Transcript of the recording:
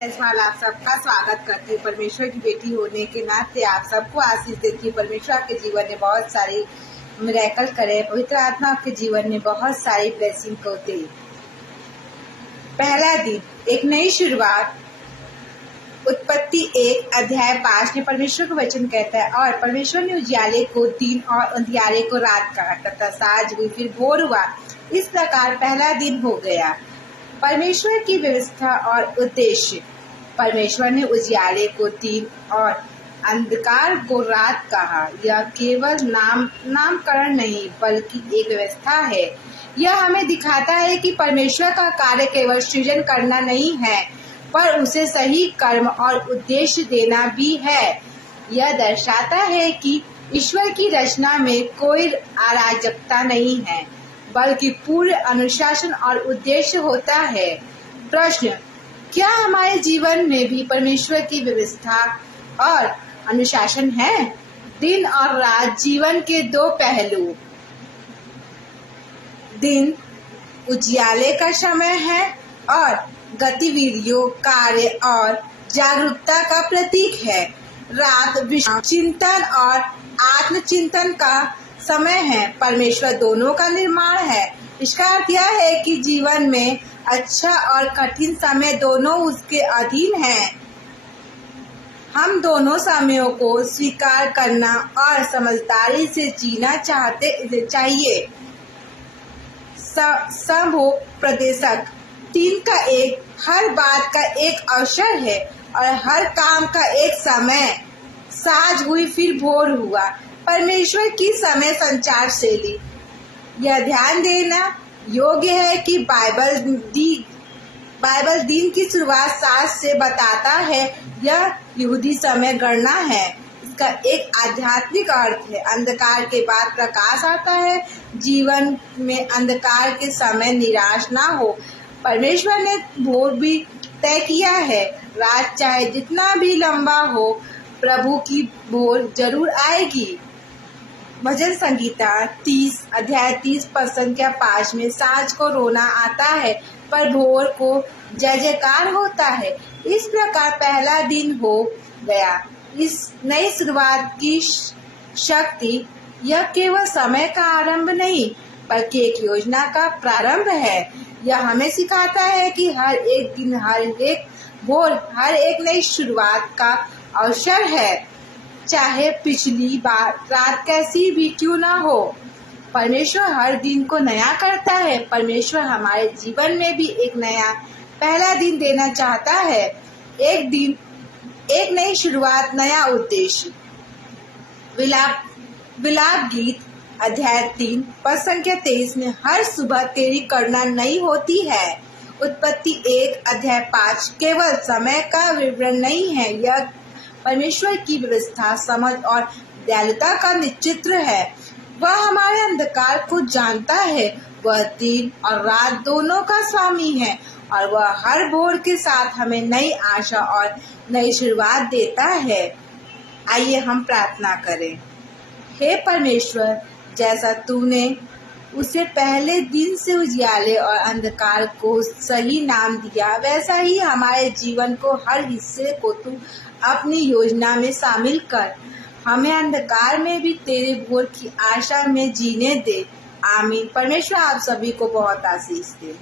जायसवाल आप सबका स्वागत करती हूँ। परमेश्वर की बेटी होने के नाते आप सबको आशीष देती हूँ। परमेश्वर आपके जीवन में बहुत सारी मिरेकल करे, पवित्र आत्मा आपके जीवन में बहुत सारी ब्लेसिंग को दे। पहला दिन, एक नई शुरुआत। उत्पत्ति 1:5 में परमेश्वर का वचन कहता है, और परमेश्वर ने उजियाले को दिन और अंधियारे को रात कहा, तथा साँझ हुई फिर भोर हुआ। इस प्रकार पहला दिन हो गया। परमेश्वर की व्यवस्था और उद्देश्य। परमेश्वर ने उजियाले को दिन और अंधकार को रात कहा। यह केवल नामकरण नहीं बल्कि एक व्यवस्था है। यह हमें दिखाता है कि परमेश्वर का कार्य केवल सृजन करना नहीं है, पर उसे सही कर्म और उद्देश्य देना भी है। यह दर्शाता है कि ईश्वर की रचना में कोई अराजकता नहीं है, बल्कि पूर्ण अनुशासन और उद्देश्य होता है। प्रश्न, क्या हमारे जीवन में भी परमेश्वर की व्यवस्था और अनुशासन है? दिन और रात जीवन के दो पहलू। दिन उजियाले का समय है और गतिविधियों, कार्य और जागरूकता का प्रतीक है। रात विश्व चिंतन और आत्मचिंतन का समय है। परमेश्वर दोनों का निर्माण है। इसका अर्थ यह है कि जीवन में अच्छा और कठिन समय दोनों उसके अधीन हैं। हम दोनों समयों को स्वीकार करना और समझदारी से जीना चाहिए। समुपदेशक 3 का एक, हर बात का एक अवसर है और हर काम का एक समय। साँझ हुई फिर भोर हुआ। परमेश्वर की समय संचार शैली। यह ध्यान देना योग्य है कि बाइबल दिन की शुरुआत साँझ से बताता है। यह यहूदी समय गणना है। इसका एक आध्यात्मिक अर्थ है। अंधकार के बाद प्रकाश आता है। जीवन में अंधकार के समय निराश ना हो। परमेश्वर ने भोर भी तय किया है। रात चाहे जितना भी लंबा हो, प्रभु की भोर जरूर आएगी। भजन संगीता 30:30 संख्या 5 में साँझ को रोना आता है, पर भोर को जय जयकार होता है। इस प्रकार पहला दिन हो गया। इस नई शुरुआत की शक्ति, यह केवल समय का आरंभ नहीं बल्कि एक योजना का प्रारंभ है। यह हमें सिखाता है कि हर एक दिन, हर एक भोर, हर एक नई शुरुआत का अवसर है, चाहे पिछली बार रात कैसी भी क्यों ना हो। परमेश्वर हर दिन को नया करता है। परमेश्वर हमारे जीवन में भी एक नया पहला दिन देना चाहता है। एक दिन, एक नई शुरुआत, नया उद्देश्य। विलाप गीत अध्याय 3 पद संख्या 23 में हर सुबह तेरी करना नई होती है। उत्पत्ति 1:5 केवल समय का विवरण नहीं है, यह परमेश्वर की व्यवस्था, समझ और दयालुता का निश्चित्र है। वह हमारे अंधकार को जानता है। वह दिन और रात दोनों का स्वामी है, और वह हर भोर के साथ हमें नई आशा और नई शुरुआत देता है। आइए हम प्रार्थना करें। हे परमेश्वर, जैसा तूने उसे पहले दिन से उजियाले और अंधकार को सही नाम दिया, वैसा ही हमारे जीवन को, हर हिस्से को तू अपनी योजना में शामिल कर। हमें अंधकार में भी तेरे भोर की आशा में जीने दे। आमीन। परमेश्वर आप सभी को बहुत आशीष दे।